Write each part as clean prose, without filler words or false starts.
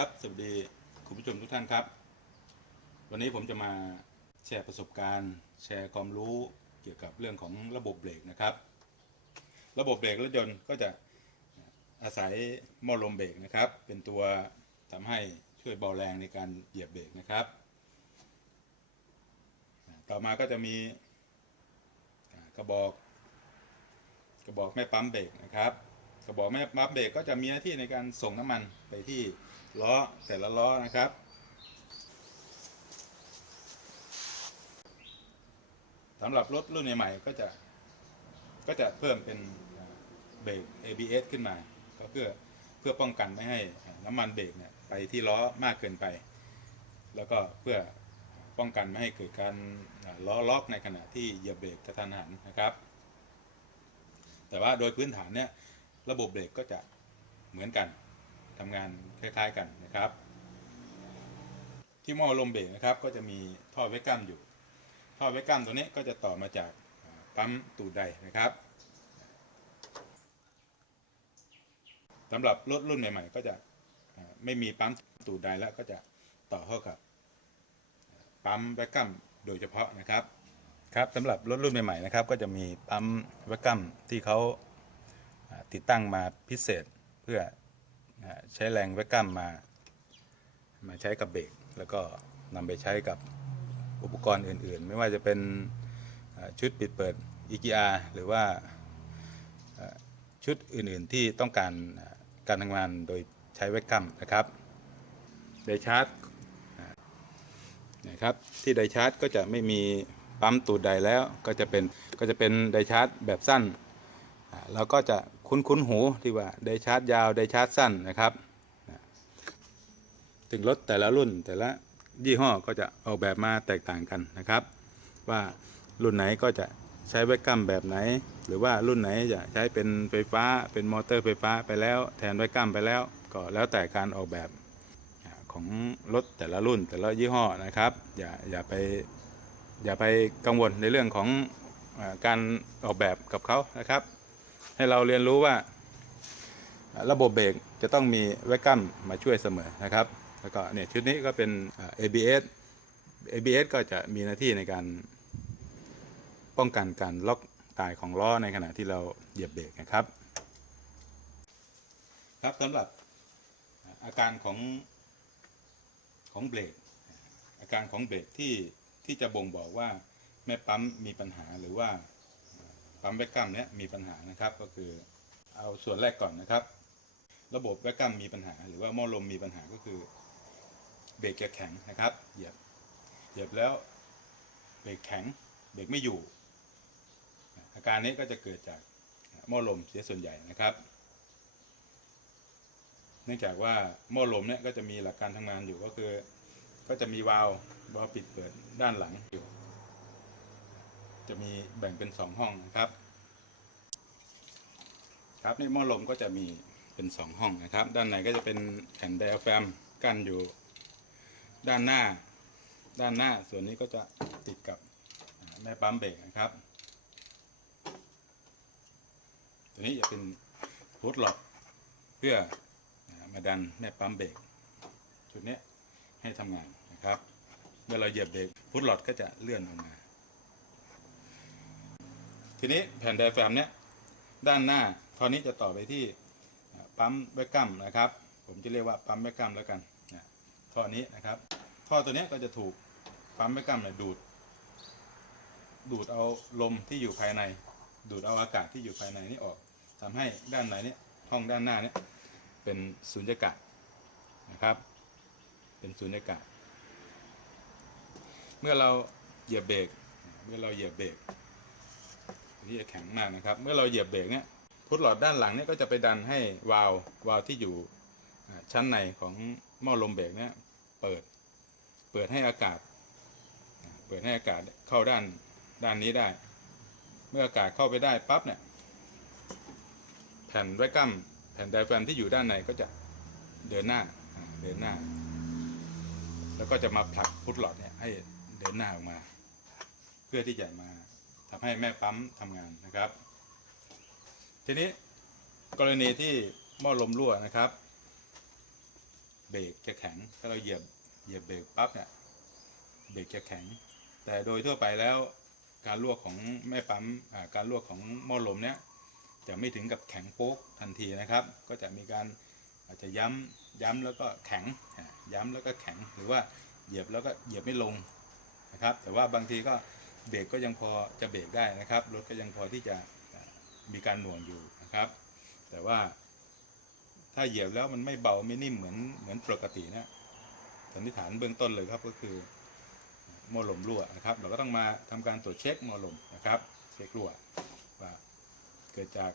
ครับสวัสดีคุณผู้ชมทุกท่านครับวันนี้ผมจะมาแชร์ประสบการณ์แชร์ความรู้เกี่ยวกับเรื่องของระบบเบรกนะครับระบบเบรกรถยนต์ก็จะอาศัยหม้อลมเบรกนะครับเป็นตัวทำให้ช่วยเบาแรงในการเหยียบเบรกนะครับต่อมาก็จะมีกระบอกแม่ปั๊มเบรกนะครับกระบอกแม่ปั๊มเบรกก็จะมีหน้าที่ในการส่งน้ำมันไปที่ล้อแต่ละล้อนะครับสำหรับรถรุ่นใหม่ๆก็จะเพิ่มเป็นเบรก ABS ขึ้นมาก็เพื่อป้องกันไม่ให้น้ำมันเบรกเนี่ยไปที่ล้อมากเกินไปแล้วก็เพื่อป้องกันไม่ให้เกิดการล้อล็อกในขณะที่เหยียบเบรกกระทันหันนะครับแต่ว่าโดยพื้นฐานเนี่ยระบบเบรกก็จะเหมือนกันทำงานคล้ายๆกันนะครับที่หม้อลมเบรกนะครับก็จะมีท่อเวกัมอยู่ท่อเวกัมตัวนี้ก็จะต่อมาจากปั๊มตูดไดนะครับสำหรับรถรุ่นใหม่ๆก็จะไม่มีปั๊มตูดไดแล้วก็จะต่อเข้ากับปั๊มเวกัมโดยเฉพาะนะครับสำหรับรถรุ่นใหม่ๆนะครับก็จะมีปั๊มเวกัมที่เขาติดตั้งมาพิเศษเพื่อใช้แรงเวกัมมาใช้กับเบรกแล้วก็นำไปใช้กับอุปกรณ์อื่นๆไม่ว่าจะเป็นชุดปิดเปิด EGR หรือว่าชุดอื่นๆที่ต้องการทำงานโดยใช้เวกัมนะครับไดชาร์จนะครับที่ไดชาร์จก็จะไม่มีปั๊มตูดไดแล้วก็จะเป็นไดชาร์จแบบสั้นเราก็จะคุ้นหูที่ว่าไดชาร์จยาวไดชาร์จสั้นนะครับถึงรถแต่ละรุ่นแต่ละยี่ห้อก็จะออกแบบมาแตกต่างกันนะครับว่ารุ่นไหนก็จะใช้เวกัมแบบไหนหรือว่ารุ่นไหนจะใช้เป็นไฟฟ้าเป็นมอเตอร์ไฟฟ้าไปแล้วแทนเวกัมไปแล้วก็แล้วแต่การออกแบบของรถแต่ละรุ่นแต่ละยี่ห้อนะครับอย่าไปกังวลในเรื่องของการออกแบบกับเขานะครับให้เราเรียนรู้ว่าระบบเบรกจะต้องมีเวกัมมาช่วยเสมอนะครับแล้วก็เนี่ยชุดนี้ก็เป็น ABS ก็จะมีหน้าที่ในการป้องกันการล็อกตายของล้อในขณะที่เราเหยียบเบรกนะครับสำหรับอาการของเบรกอาการของเบรกที่จะบ่งบอกว่าแม่ปั๊มมีปัญหาหรือว่าปั๊มเวกัมเนี้ยมีปัญหานะครับก็คือเอาส่วนแรกก่อนนะครับระบบเวกัมมีปัญหาหรือว่าหม้อลมมีปัญหาก็คือเบรกจะแข็งนะครับเหยียบแล้วเบรกแข็งเบรกไม่อยู่อาการนี้ก็จะเกิดจากหม้อลมเสียส่วนใหญ่นะครับเนื่องจากว่าหม้อลมเนี่ยก็จะมีหลักการทำงานอยู่ก็จะมีวาล์วปิดเปิดด้านหลังอยู่จะมีแบ่งเป็น2ห้องนะครับในหม้อลมก็จะมีเป็น2ห้องนะครับด้านในก็จะเป็นแผ่นไดอะแฟรมกั้นอยู่ด้านหน้าส่วนนี้ก็จะติดกับแม่ปั๊มเบรกนะครับตัวนี้จะเป็นพุทล็อกเพื่อมาดันแม่ปั๊มเบรกชุดนี้ให้ทำงานนะครับเมื่อเราเหยียบเบรกพุทล็อกก็จะเลื่อนออกมาทีนี้แผ่นไดอะแฟรมเนี้ยด้านหน้าท่อนี้จะต่อไปที่ปั๊มเวกัมนะครับผมจะเรียกว่าปั๊มเวกัมแล้วกันท่อนี้นะครับท่อตัวนี้ก็จะถูกปั๊มเวกัมเนี่ยดูดเอาลมที่อยู่ภายในดูดเอาอากาศที่อยู่ภายในนี้ออกทำให้ด้านในนี้ห้องด้านหน้านี้เป็นสุญญากาศนะครับเป็นสุญญากาศเมื่อเราเหยียบเบรกนี่จะแข็งมากนะครับเมื่อเราเหยียบเบรกเนี่ยพุทหลอดด้านหลังเนี่ยก็จะไปดันให้วาล์วที่อยู่ชั้นในของหม้อลมเบรกเนี่ยเปิดให้อากาศเข้าด้านนี้ได้เมื่ออากาศเข้าไปได้ปั๊บเนี่ยแผ่นเวกัมแผ่นไดอะแฟรมที่อยู่ด้านในก็จะเดินหน้าแล้วก็จะมาผลักพุทหลอดเนี่ยให้เดินหน้าออกมาเพื่อที่จะมาทำให้แม่ปั๊มทำงานนะครับทีนี้กรณีที่หม้อลมรั่วนะครับ เบรกจะแข็งถ้าเราเหยียบเบรกปั๊บเนี่ยเบรกจะแข็งแต่โดยทั่วไปแล้วการลวกของแม่ปั๊มการลวกของหม้อลมเนี่ยจะไม่ถึงกับแข็งโป๊กทันทีนะครับก็จะมีการอาจจะย้ำแล้วก็แข็งย้ำแล้วก็แข็งหรือว่าเหยียบแล้วก็เหยียบไม่ลงนะครับแต่ว่าบางทีก็เบรกก็ยังพอจะเบรกได้นะครับรถก็ยังพอที่จะมีการหน่วงอยู่นะครับแต่ว่าถ้าเหยียบแล้วมันไม่เบาไม่นิ่มเหมือนปกตินะสันนิษฐานเบื้องต้นเลยครับก็คือหม้อลมรั่วนะครับเราก็ต้องมาทำการตรวจเช็คหม้อลมนะครับเช็ครั่วว่าเกิดจาก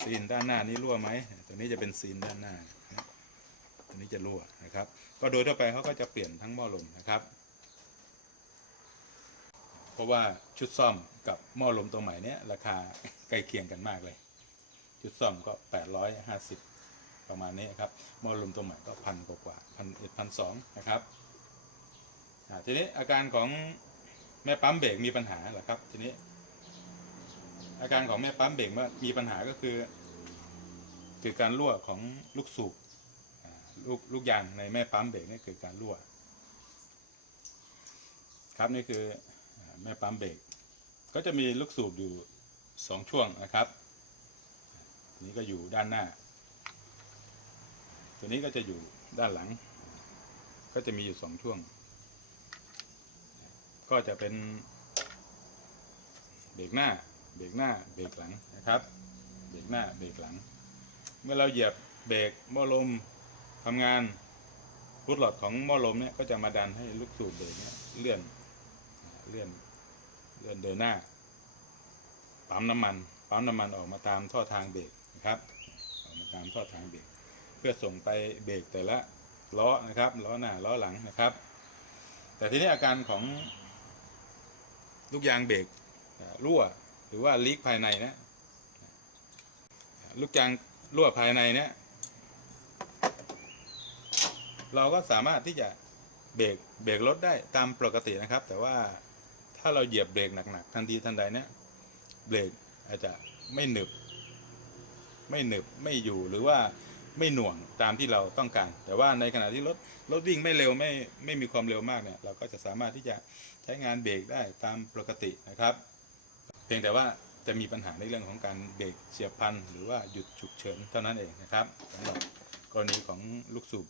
ซีนด้านหน้านี้รั่วไหมตัวนี้จะเป็นซีนด้านหน้าตัวนี้จะรั่วนะครับก็โดยทั่วไปเขาก็จะเปลี่ยนทั้งหม้อลมนะครับเพราะว่าชุดซ่อมกับหม้อลมตัวใหม่เนี้ยราคาใกล้เคียงกันมากเลยชุดซ่อมก็850ประมาณนี้ครับหม้อลมตัวใหม่ก็1,000 กว่า1,200นะครับทีนี้อาการของแม่ปั๊มเบรกมีปัญหาเหรอครับทีนี้อาการของแม่ปั๊มเบรกมีปัญหาก็คือเกิดการรั่วของลูกสูบลูกยางในแม่ปั๊มเบรกนี่เกิดการรั่วครับนี่คือแม่ปั๊มเบรกก็จะมีลูกสูบอยู่2ช่วงนะครับนี้ก็อยู่ด้านหน้าตัวนี้ก็จะอยู่ด้านหลังก็จะมีอยู่2ช่วงก็จะเป็นเบรกหน้าเบรกหลังนะครับเบรกหน้าเบรกหลังเมื่อเราเหยียบเบรกหม้อลมทำงานพุทหลอดของหม้อลมเนี่ยก็จะมาดันให้ลูกสูบเบรกเนี่ยเลื่อนเดินหน้าปั๊มน้ำมันออกมาตามท่อทางเบรกนะครับออกมาตามท่อทางเบรกเพื่อส่งไปเบรกแต่ละล้อนะครับล้อหน้าล้อหลังนะครับแต่ทีนี้อาการของลูกยางเบรกรั่วหรือว่าลีกภายในนะลูกยางรั่วภายในเนี่ยเราก็สามารถที่จะเบรกรถได้ตามปกตินะครับแต่ว่าถ้าเราเหยียบเบรกหนักๆทันทีทันใดเนี่ยเบรกอาจจะไม่หนึบไม่อยู่หรือว่าไม่หน่วงตามที่เราต้องการแต่ว่าในขณะที่รถวิ่งไม่เร็วไม่มีความเร็วมากเนี่ยเราก็จะสามารถที่จะใช้งานเบรกได้ตามปกตินะครับเพียงแต่ว่าจะมีปัญหาในเรื่องของการเบรกเฉียบพลันหรือว่าหยุดฉุกเฉินเท่านั้นเองนะครับสำหรับกรณีของลูกสูบ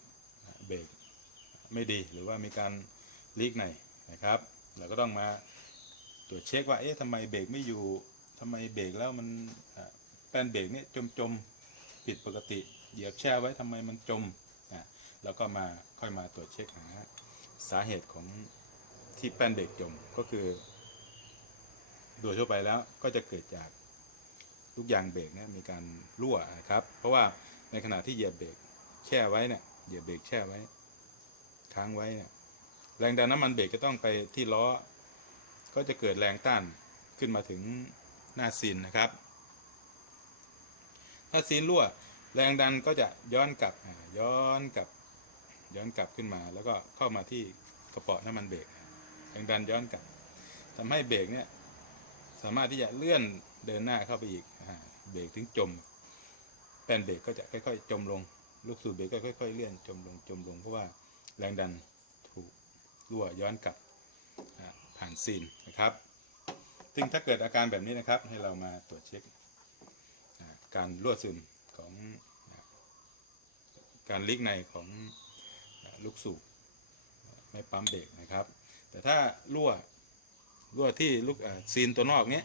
เบรกไม่ดีหรือว่ามีการลีกในนะครับเราก็ต้องมาตรวจเช็คว่าเอ๊ะทำไมเบรกไม่อยู่ทำไมเบรกแล้วมันแป้นเบรกเนี่ยจมผิดปกติเหยียบแช่ไว้ทำไมมันจมแล้วก็ค่อยมาตรวจเช็คหาสาเหตุของที่แป้นเบรกจมก็คือโดยทั่วไปแล้วก็จะเกิดจากลูกยางเบรกเนี่ยมีการรั่วนะครับเพราะว่าในขณะที่เหยียบเบรกแช่ไว้เนี่ยเหยียบเบรกแช่ไว้ค้างไว้เนี่ยแรงดันน้ำมันเบรกจะต้องไปที่ล้อก็จะเกิดแรงต้านขึ้นมาถึงหน้าซีนนะครับถ้าซีนรั่วแรงดันก็จะย้อนกลับขึ้นมาแล้วก็เข้ามาที่กระเป๋าน้ำมันเบรกแรงดันย้อนกลับทำให้เบรกเนี่ยสามารถที่จะเลื่อนเดินหน้าเข้าไปอีกเบรกถึงจมแป้นเบรกก็จะค่อยๆจมลงลูกสูบเบรกก็ค่อยๆเลื่อนจมลงเพราะว่าแรงดันถูกรั่วย้อนกลับผ่านซีนนะครับซึ่งถ้าเกิดอาการแบบนี้นะครับให้เรามาตรวจเช็คการรั่วซึมของการลีกในของลูกสูบไม่ปั๊มเบรกนะครับแต่ถ้ารั่วที่ลูกซีนตัวนอกนี้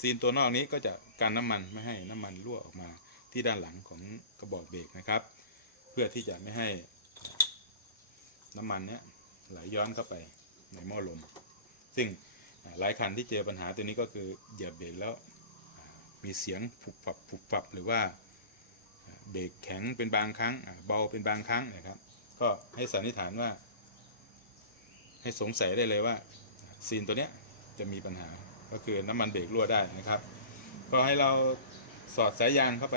ซีนตัวนอกนี้ก็จะกันน้ำมันไม่ให้น้ำมันรั่วออกมาที่ด้านหลังของกระบอกเบรกนะครับเพื่อที่จะไม่ให้น้ำมันเนี้ยไหลย้อนเข้าไปในหม้อลมซึ่งหลายคันที่เจอปัญหาตัวนี้ก็คือเหยียบเบรกแล้วมีเสียงผุบฝับหรือว่าเบรกแข็งเป็นบางครั้งเบาเป็นบางครั้งนะครับก็ให้สันนิษฐานว่าให้สงสัยได้เลยว่าซีนตัวเนี้ยจะมีปัญหาก็คือน้ำมันเบรกรั่วได้นะครับก็ให้เราสอดสายยางเข้าไป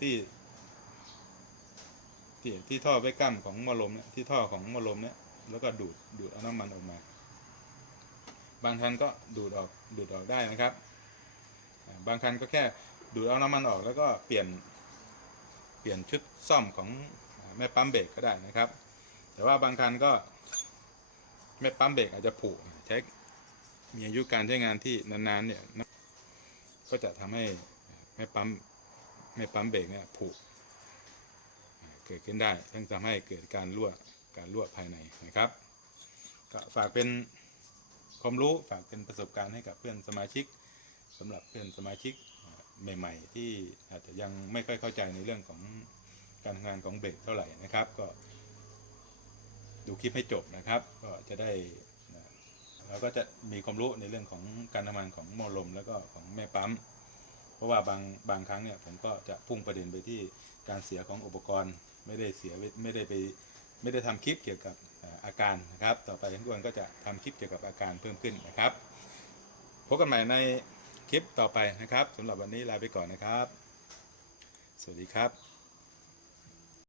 ที่ท่อไว้กั้มของหม้อลมเนี่ยที่ท่อของหม้อลมเนี่ยแล้วก็ดูดเอาน้ำมันออกมาบางคันก็ดูดออกได้นะครับบางคันก็แค่ดูดเอาน้ำมันออกแล้วก็เปลี่ยนชุดซ่อมของ แม่ปั๊มเบรกก็ได้นะครับแต่ว่าบางคันก็แม่ปั๊มเบรกอาจจะผุใช้มีอายุการใช้งานที่นานๆเนี่ยก็จะทำให้แม่ปั๊มเบรกเนี่ยผุเกิดขึ้นได้ซึ่งทำให้เกิดการรั่วภายในนะครับก็ฝากเป็นความรู้ฝากเป็นประสบการณ์ให้กับเพื่อนสมาชิกสำหรับเพื่อนสมาชิกใหม่ๆที่อาจจะยังไม่ค่อยเข้าใจในเรื่องของการทำงานของเบรกเท่าไหร่นะครับก็ดูคลิปให้จบนะครับก็จะได้เราก็จะมีความรู้ในเรื่องของการทำงานของหม้อลมแล้วก็ของแม่ปั๊มเพราะว่าบางครั้งเนี่ยผมก็จะพุ่งประเด็นไปที่การเสียของอุปกรณ์ไม่ได้ทำคลิปเกี่ยวกับอาการนะครับต่อไปทุกคนก็จะทำคลิปเกี่ยวกับอาการเพิ่มขึ้นนะครับพบกันใหม่ในคลิปต่อไปนะครับสำหรับวันนี้ลาไปก่อนนะครับสวัสดีครับ